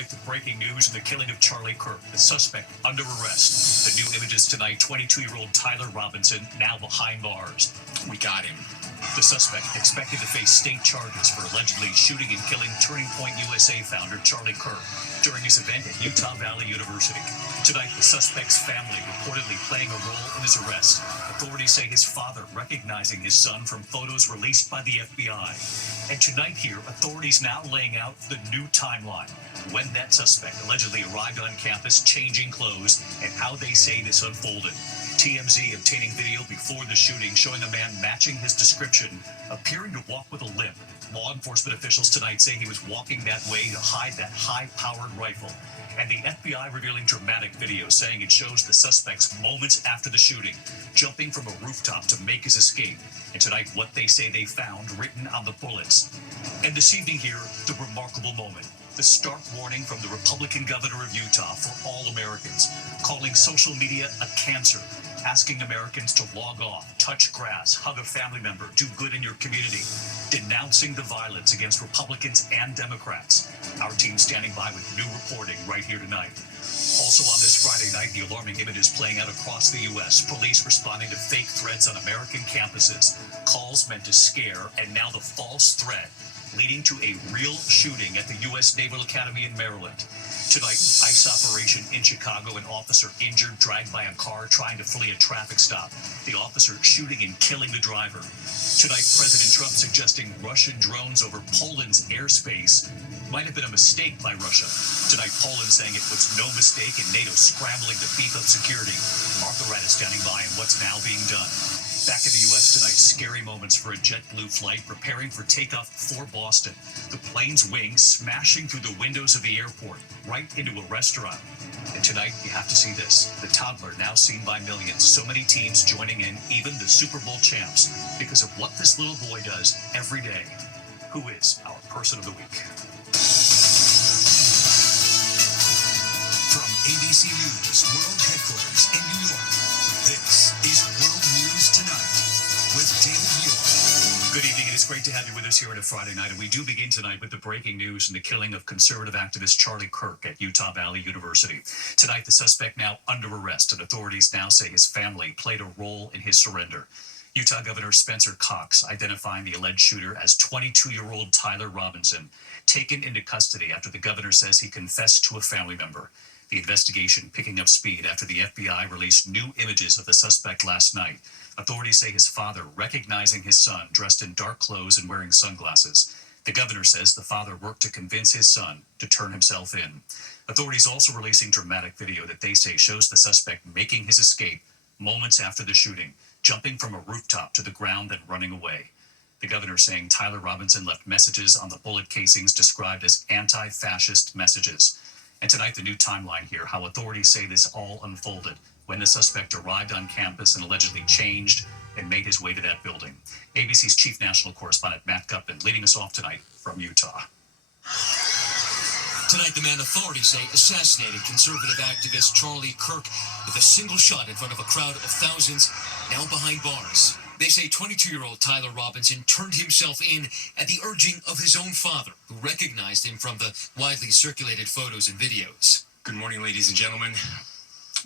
Tonight, the breaking news in the killing of Charlie Kirk, the suspect under arrest. The new images tonight, 22-year-old Tyler Robinson, now behind bars. We got him. The suspect expected to face state charges for allegedly shooting and killing Turning Point USA founder Charlie Kirk during his event at Utah Valley University. Tonight, the suspect's family reportedly playing a role in his arrest. Authorities say his father recognizing his son from photos released by the FBI. And tonight here, authorities now laying out the new timeline. When that suspect allegedly arrived on campus changing clothes and how they say this unfolded. TMZ obtaining video before the shooting showing a man matching his description, appearing to walk with a limp. Law enforcement officials tonight say he was walking that way to hide that high-powered rifle. And the FBI revealing dramatic video saying it shows the suspects moments after the shooting, jumping from a rooftop to make his escape. And tonight, what they say they found written on the bullets. And this evening here, the remarkable moment. The stark warning from the Republican governor of Utah for all Americans, calling social media a cancer, asking Americans to log off, touch grass, hug a family member, do good in your community, denouncing the violence against Republicans and Democrats. Our team standing by with new reporting right here tonight. Also on this Friday night, the alarming images playing out across the U.S., police responding to fake threats on American campuses, calls meant to scare, and now the false threat leading to a real shooting at the U.S. Naval Academy in Maryland. Tonight, ICE operation in Chicago, an officer injured, dragged by a car trying to flee a traffic stop. The officer shooting and killing the driver. Tonight, President Trump suggesting Russian drones over Poland's airspace might have been a mistake by Russia. Tonight, Poland saying it was no mistake and NATO scrambling to beef up security. Martha Raddatz standing by and what's now being done. Back in the U.S. tonight, scary moments for a JetBlue flight preparing for takeoff for Boston. The plane's wings smashing through the windows of the airport, right into a restaurant. And tonight, you have to see this. The toddler now seen by millions. So many teams joining in, even the Super Bowl champs, because of what this little boy does every day. Who is our person of the week? From ABC News World Headquarters in New York, this is World News Tonight with David Muir. Good evening. It is great to have you with us here on a Friday night. And we do begin tonight with the breaking news in the killing of conservative activist Charlie Kirk at Utah Valley University. Tonight, the suspect now under arrest, and authorities now say his family played a role in his surrender. Utah Governor Spencer Cox identifying the alleged shooter as 22-year-old Tyler Robinson, taken into custody after the governor says he confessed to a family member. The investigation picking up speed after the FBI released new images of the suspect last night. Authorities say his father recognizing his son dressed in dark clothes and wearing sunglasses. The governor says the father worked to convince his son to turn himself in. Authorities also releasing dramatic video that they say shows the suspect making his escape moments after the shooting, jumping from a rooftop to the ground, then running away. The governor saying Tyler Robinson left messages on the bullet casings described as anti-fascist messages. And tonight, the new timeline here, how authorities say this all unfolded when the suspect arrived on campus and allegedly changed and made his way to that building. ABC's chief national correspondent Matt Gutman leading us off tonight from Utah. Tonight, the man authorities say assassinated conservative activist Charlie Kirk with a single shot in front of a crowd of thousands, now behind bars. They say 22-year-old Tyler Robinson turned himself in at the urging of his own father, who recognized him from the widely circulated photos and videos. Good morning, ladies and gentlemen.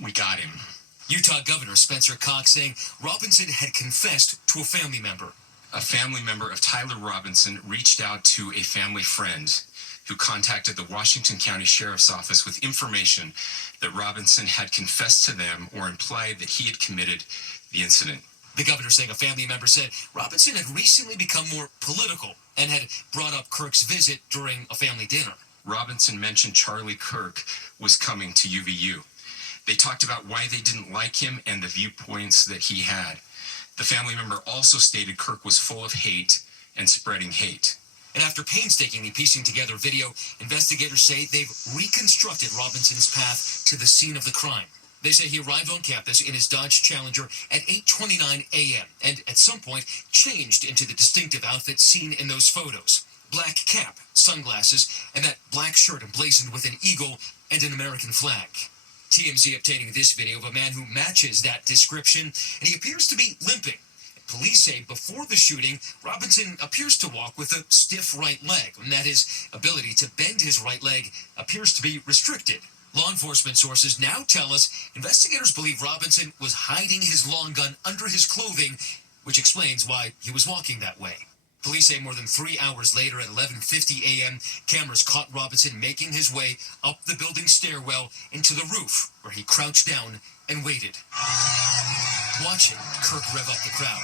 We got him. Utah Governor Spencer Cox saying Robinson had confessed to a family member. A family member of Tyler Robinson reached out to a family friend who contacted the Washington County Sheriff's Office with information that Robinson had confessed to them or implied that he had committed the incident. The governor saying a family member said Robinson had recently become more political and had brought up Kirk's visit during a family dinner. Robinson mentioned Charlie Kirk was coming to UVU. They talked about why they didn't like him and the viewpoints that he had. The family member also stated Kirk was full of hate and spreading hate. And after painstakingly piecing together video, investigators say they've reconstructed Robinson's path to the scene of the crime. They say he arrived on campus in his Dodge Challenger at 8:29 a.m. and at some point changed into the distinctive outfit seen in those photos. Black cap, sunglasses, and that black shirt emblazoned with an eagle and an American flag. TMZ obtaining this video of a man who matches that description, and he appears to be limping. Police say before the shooting, Robinson appears to walk with a stiff right leg, and that his ability to bend his right leg appears to be restricted. Law enforcement sources now tell us investigators believe Robinson was hiding his long gun under his clothing, which explains why he was walking that way. Police say more than 3 hours later at 11:50 a.m., cameras caught Robinson making his way up the building stairwell into the roof, where he crouched down and waited. Watching Kirk rev up the crowd.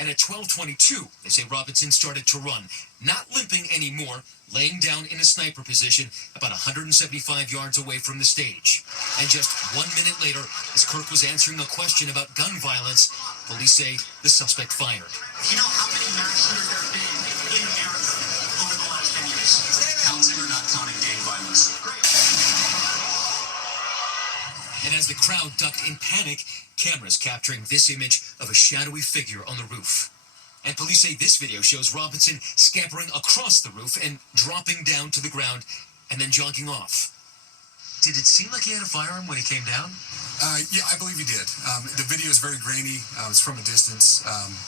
And at 12:22, they say Robinson started to run, not limping anymore, laying down in a sniper position about 175 yards away from the stage. And just 1 minute later, as Kirk was answering a question about gun violence, police say the suspect fired. You know how many mass shooters there have been in America over the last 10 years? Counting or not counting gang violence? And as the crowd ducked in panic, cameras capturing this image of a shadowy figure on the roof. And police say this video shows Robinson scampering across the roof and dropping down to the ground and then jogging off. Did it seem like he had a firearm when he came down? Yeah, I believe he did. The video is very grainy. It's from a distance.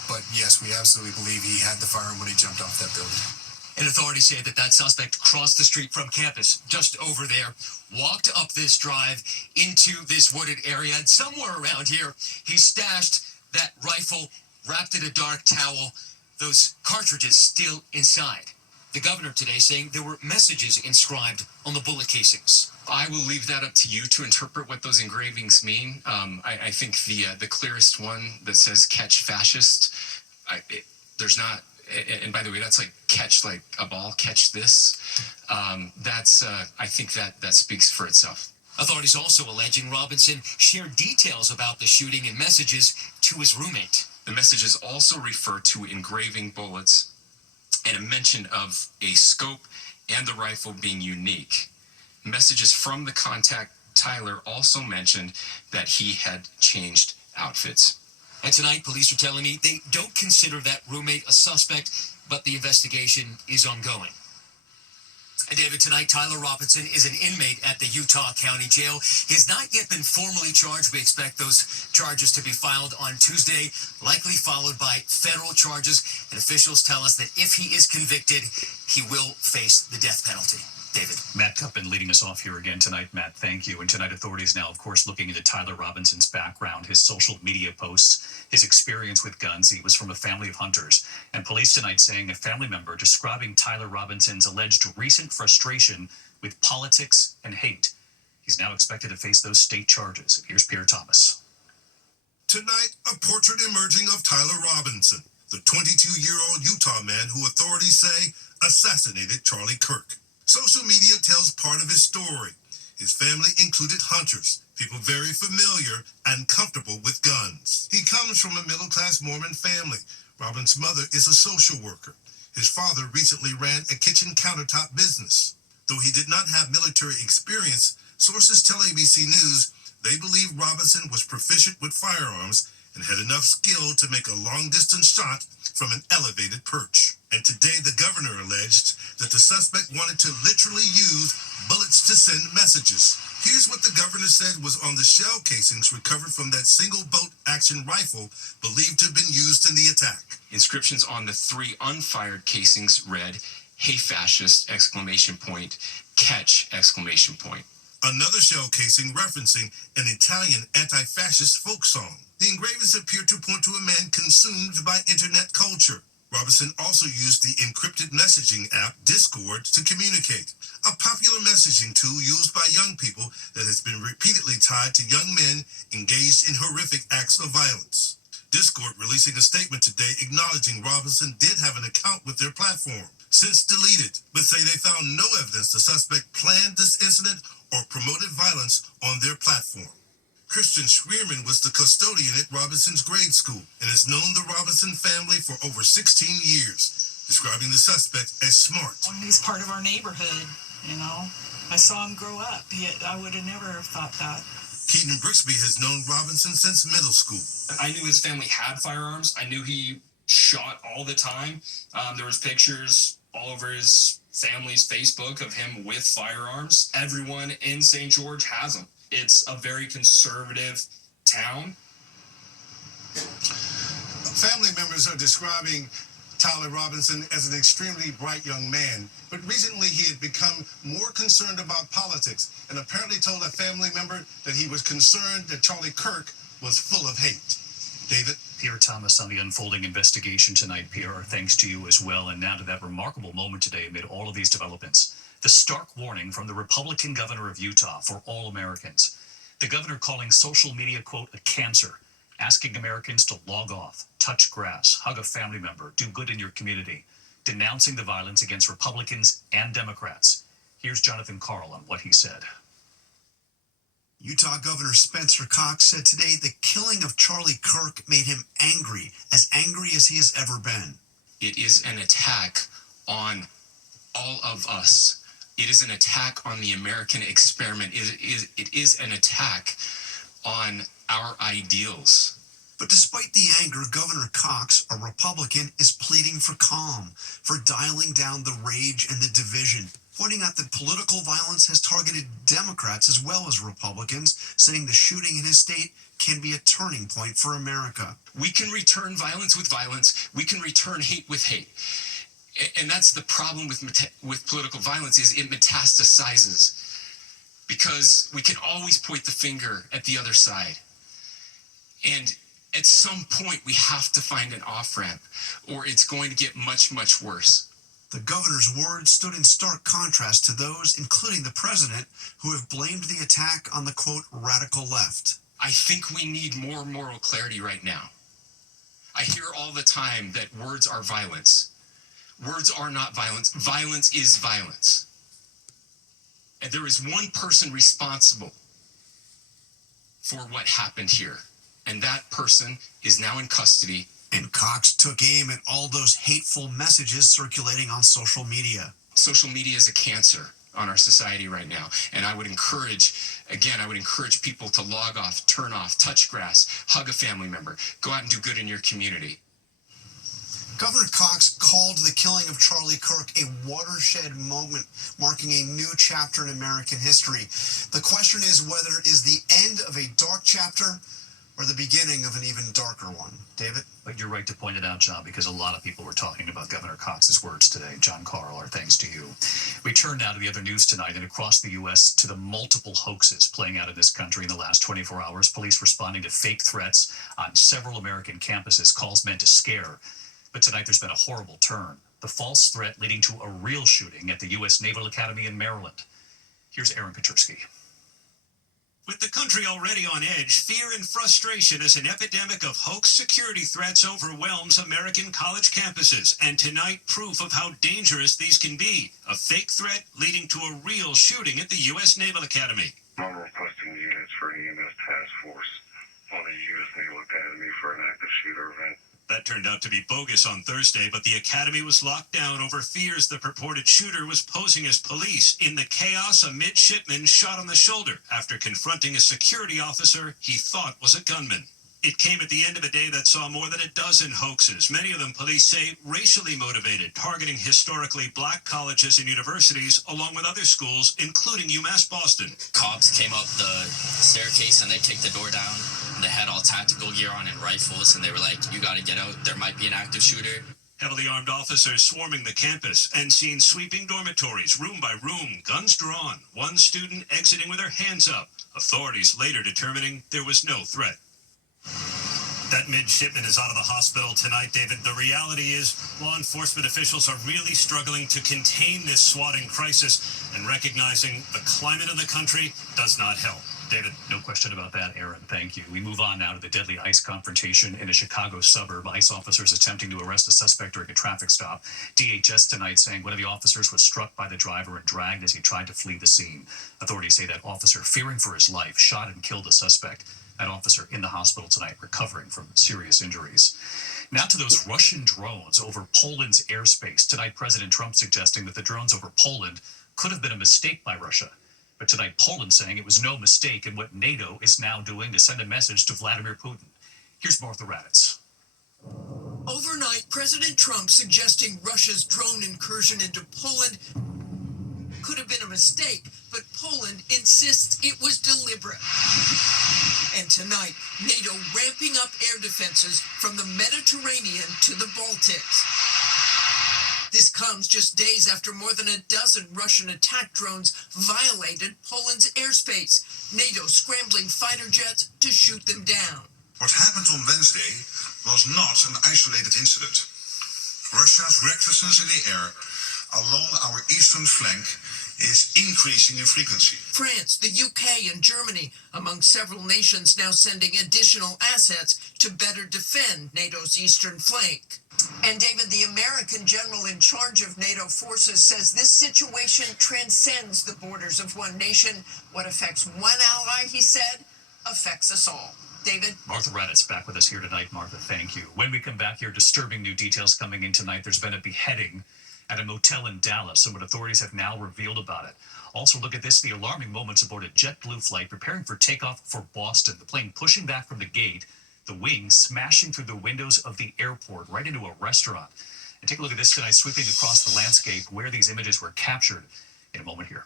But yes, we absolutely believe he had the firearm when he jumped off that building. And authorities say that suspect crossed the street from campus, just over there, walked up this drive into this wooded area, and somewhere around here, he stashed that rifle, wrapped in a dark towel, those cartridges still inside. The governor today saying there were messages inscribed on the bullet casings. I will leave that up to you to interpret what those engravings mean. I think the clearest one that says "catch fascist," there's not. And by the way, that's like catch like a ball, catch this. I think that speaks for itself. Authorities also alleging Robinson shared details about the shooting and messages to his roommate. The messages also refer to engraving bullets and a mention of a scope and the rifle being unique. Messages from the contact, Tyler, also mentioned that he had changed outfits. And tonight, police are telling me they don't consider that roommate a suspect, but the investigation is ongoing. And David, tonight, Tyler Robinson is an inmate at the Utah County Jail. He has not yet been formally charged. We expect those charges to be filed on Tuesday, likely followed by federal charges. And officials tell us that if he is convicted, he will face the death penalty. David. Matt Cuppin leading us off here again tonight. Matt, thank you. And tonight, authorities now, of course, looking into Tyler Robinson's background, his social media posts, his experience with guns. He was from a family of hunters. And police tonight saying a family member describing Tyler Robinson's alleged recent frustration with politics and hate. He's now expected to face those state charges. Here's Pierre Thomas. Tonight, a portrait emerging of Tyler Robinson, the 22-year-old Utah man who authorities say assassinated Charlie Kirk. Social media tells part of his story. His family included hunters, people very familiar and comfortable with guns. He comes from a middle-class Mormon family. Robin's mother is a social worker. His father recently ran a kitchen countertop business. Though he did not have military experience, sources tell ABC News they believe Robinson was proficient with firearms and had enough skill to make a long-distance shot from an elevated perch. And today the governor alleged that the suspect wanted to literally use bullets to send messages. Here's what the governor said was on the shell casings recovered from that single bolt action rifle believed to have been used in the attack. Inscriptions on the 3 unfired casings read, "Hey fascist!" "Catch!" Another shell casing referencing an Italian anti-fascist folk song. The engravings appear to point to a man consumed by internet culture. Robinson also used the encrypted messaging app Discord to communicate, a popular messaging tool used by young people that has been repeatedly tied to young men engaged in horrific acts of violence. Discord releasing a statement today acknowledging Robinson did have an account with their platform, since deleted, but say they found no evidence the suspect planned this incident or promoted violence on their platform. Christian Schwierman was the custodian at Robinson's grade school and has known the Robinson family for over 16 years, describing the suspect as smart. He's part of our neighborhood, you know. I saw him grow up. I would have never thought that. Keaton Brixby has known Robinson since middle school. I knew his family had firearms. I knew he shot all the time. There was pictures all over his family's Facebook of him with firearms. Everyone in St. George has them. It's a very conservative town. Family members are describing Tyler Robinson as an extremely bright young man, but recently he had become more concerned about politics and apparently told a family member that he was concerned that Charlie Kirk was full of hate. David? Pierre Thomas on the unfolding investigation tonight. Pierre, our thanks to you as well. And now to that remarkable moment today amid all of these developments. The stark warning from the Republican governor of Utah for all Americans. The governor calling social media, quote, a cancer, asking Americans to log off, touch grass, hug a family member, do good in your community, denouncing the violence against Republicans and Democrats. Here's Jonathan Karl on what he said. Utah Governor Spencer Cox said today the killing of Charlie Kirk made him angry as he has ever been. It is an attack on all of us. It is an attack on the American experiment. It is an attack on our ideals. But despite the anger, Governor Cox, a Republican, is pleading for calm, for dialing down the rage and the division, pointing out that political violence has targeted Democrats as well as Republicans, saying the shooting in his state can be a turning point for America. We can return violence with violence. We can return hate with hate. And that's the problem with political violence, is it metastasizes, because we can always point the finger at the other side. And at some point, we have to find an off-ramp, or it's going to get much, much worse. The governor's words stood in stark contrast to those, including the president, who have blamed the attack on the, quote, radical left. I think we need more moral clarity right now. I hear all the time that words are violence. Words are not violence. Violence is violence. And there is one person responsible for what happened here. And that person is now in custody. And Cox took aim at all those hateful messages circulating on social media. Social media is a cancer on our society right now. And I would encourage people to log off, turn off, touch grass, hug a family member, go out and do good in your community. Governor Cox called the killing of Charlie Kirk a watershed moment, marking a new chapter in American history. The question is whether it is the end of a dark chapter or the beginning of an even darker one. David? But you're right to point it out, John, because a lot of people were talking about Governor Cox's words today. John Karl, our thanks to you. We turn now to the other news tonight and across the U.S. to the multiple hoaxes playing out in this country in the last 24 hours. Police responding to fake threats on several American campuses, calls meant to scare. But tonight there's been a horrible turn. The false threat leading to a real shooting at the U.S. Naval Academy in Maryland. Here's Aaron Katursky. With the country already on edge, fear and frustration as an epidemic of hoax security threats overwhelms American college campuses. And tonight, proof of how dangerous these can be. A fake threat leading to a real shooting at the U.S. Naval Academy. I'm requesting units for an EMS task force on the U.S. Naval Academy for an active shooter event. That turned out to be bogus on Thursday, but the academy was locked down over fears the purported shooter was posing as police. In the chaos, a midshipman shot on the shoulder after confronting a security officer he thought was a gunman. It came at the end of a day that saw more than a dozen hoaxes, many of them, police say, racially motivated, targeting historically black colleges and universities, along with other schools, including UMass Boston. Cops came up the staircase and they kicked the door down. They had all tactical gear on and rifles, and they were like, you got to get out. There might be an active shooter. Heavily armed officers swarming the campus and seen sweeping dormitories, room by room, guns drawn. One student exiting with her hands up. Authorities later determining there was no threat. That midshipman is out of the hospital tonight, David. The reality is law enforcement officials are really struggling to contain this swatting crisis, and recognizing the climate of the country does not help. David? No question about that, Aaron. Thank you. We move on now to the deadly ICE confrontation in a Chicago suburb. ICE officers attempting to arrest a suspect during a traffic stop. DHS tonight saying one of the officers was struck by the driver and dragged as he tried to flee the scene. Authorities say that officer, fearing for his life, shot and killed the suspect. That officer in the hospital tonight recovering from serious injuries. Now to those Russian drones over Poland's airspace. Tonight, President Trump suggesting that the drones over Poland could have been a mistake by Russia. But tonight, Poland saying it was no mistake in what NATO is now doing to send a message to Vladimir Putin. Here's Martha Raddatz. Overnight, President Trump suggesting Russia's drone incursion into Poland could have been a mistake, but Poland insists it was deliberate. And tonight, NATO ramping up air defenses from the Mediterranean to the Baltics. This comes just days after more than a dozen Russian attack drones violated Poland's airspace. NATO scrambling fighter jets to shoot them down. What happened on Wednesday was not an isolated incident. Russia's recklessness in the air along our eastern flank is increasing in frequency. France, the UK, and Germany, among several nations now sending additional assets to better defend NATO's eastern flank. And David, the American general in charge of NATO forces, says this situation transcends the borders of one nation. What affects one ally, he said, affects us all. David? Martha Raddatz back with us here tonight. Martha, thank you. When we come back here, disturbing new details coming in tonight. There's been a beheading at a motel in Dallas, and what authorities have now revealed about it. Also, look at this, the alarming moments aboard a JetBlue flight preparing for takeoff for Boston. The plane pushing back from the gate, the wing smashing through the windows of the airport right into a restaurant. And take a look at this tonight, sweeping across the landscape where these images were captured in a moment here.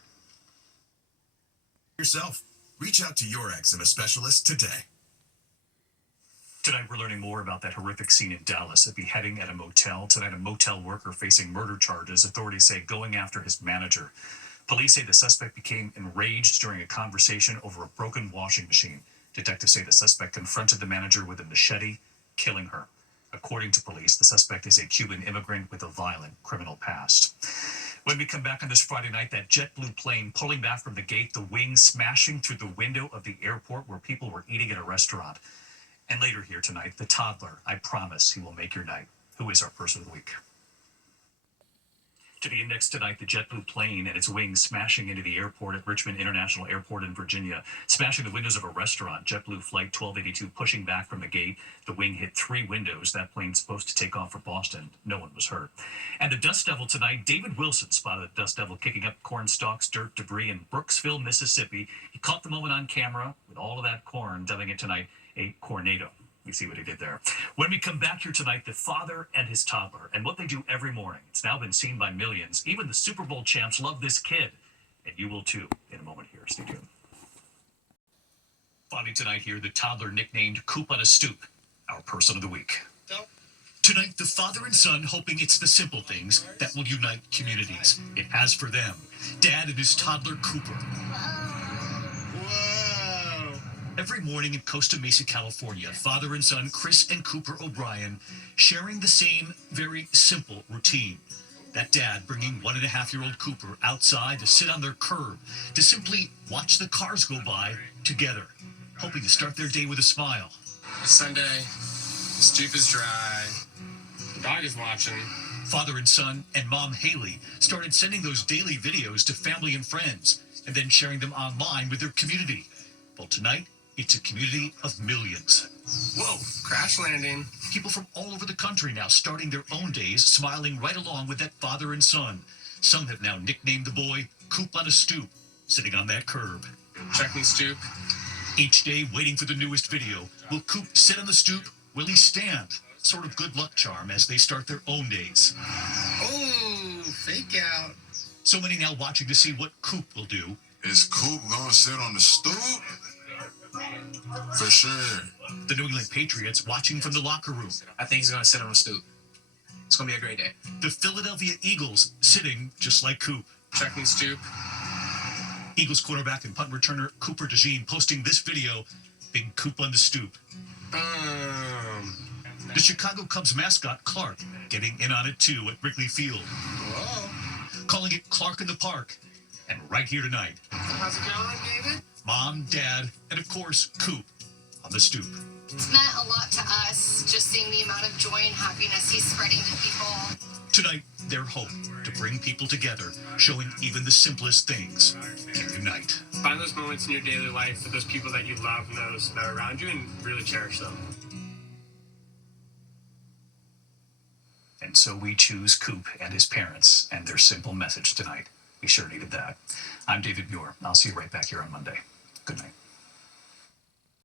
Yourself. Reach out to your eczema specialist today. Tonight, we're learning more about that horrific scene in Dallas, a beheading at a motel. Tonight, a motel worker facing murder charges, authorities say going after his manager. Police say the suspect became enraged during a conversation over a broken washing machine. Detectives say the suspect confronted the manager with a machete, killing her. According to police, the suspect is a Cuban immigrant with a violent criminal past. When we come back on this Friday night, that JetBlue plane pulling back from the gate, the wing smashing through the window of the airport where people were eating at a restaurant. And later here tonight, the toddler, I promise he will make your night. Who is our person of the week? To the index tonight, the JetBlue plane and its wings smashing into the airport at Richmond International Airport in Virginia, smashing the windows of a restaurant. JetBlue Flight 1282 pushing back from the gate. The wing hit 3 windows. That plane's supposed to take off for Boston. No one was hurt. And the Dust Devil tonight, David Wilson spotted the Dust Devil kicking up corn stalks, dirt, debris in Brooksville, Mississippi. He caught the moment on camera with all of that corn, dubbing it tonight a tornado. We see what he did there. When we come back here tonight, the father and his toddler and what they do every morning. It's now been seen by millions. Even the Super Bowl champs love this kid. And you will too in a moment here. Stay tuned. Finally tonight here, the toddler nicknamed Coop on a Stoop, our person of the week. Tonight, the father and son hoping it's the simple things that will unite communities. It has for them. Dad and his toddler Cooper. Every morning in Costa Mesa, California, father and son Chris and Cooper O'Brien sharing the same very simple routine. That dad bringing 1.5-year-old Cooper outside to sit on their curb, to simply watch the cars go by together, hoping to start their day with a smile. Sunday, the stoop is dry, the dog is watching. Father and son and mom Haley started sending those daily videos to family and friends, and then sharing them online with their community. Well, tonight, it's a community of millions. Whoa, crash landing. People from all over the country now starting their own days, smiling right along with that father and son. Some have now nicknamed the boy Coop on a Stoop, sitting on that curb. Checking stoop. Each day waiting for the newest video. Will Coop sit on the stoop? Will he stand? Sort of good luck charm as they start their own days. Oh, fake out. So many now watching to see what Coop will do. Is Coop gonna sit on the stoop? For sure. The New England Patriots watching from the locker room. I think he's going to sit on the stoop. It's going to be a great day. The Philadelphia Eagles sitting just like Coop. Checking stoop. Eagles quarterback and punt returner Cooper DeJean posting this video, big Coop on the stoop. The Chicago Cubs mascot Clark getting in on it too at Wrigley Field. Whoa. Calling it Clark in the Park. And right here tonight. How's it going, David? Mom, Dad, and of course, Coop on the stoop. It's meant a lot to us, just seeing the amount of joy and happiness he's spreading to people. Tonight, their hope to bring people together, showing even the simplest things can unite. Find those moments in your daily life with those people that you love and those that are around you and really cherish them. And so we choose Coop and his parents and their simple message tonight. We sure needed that. I'm David Muir. I'll see you right back here on Monday. Good night.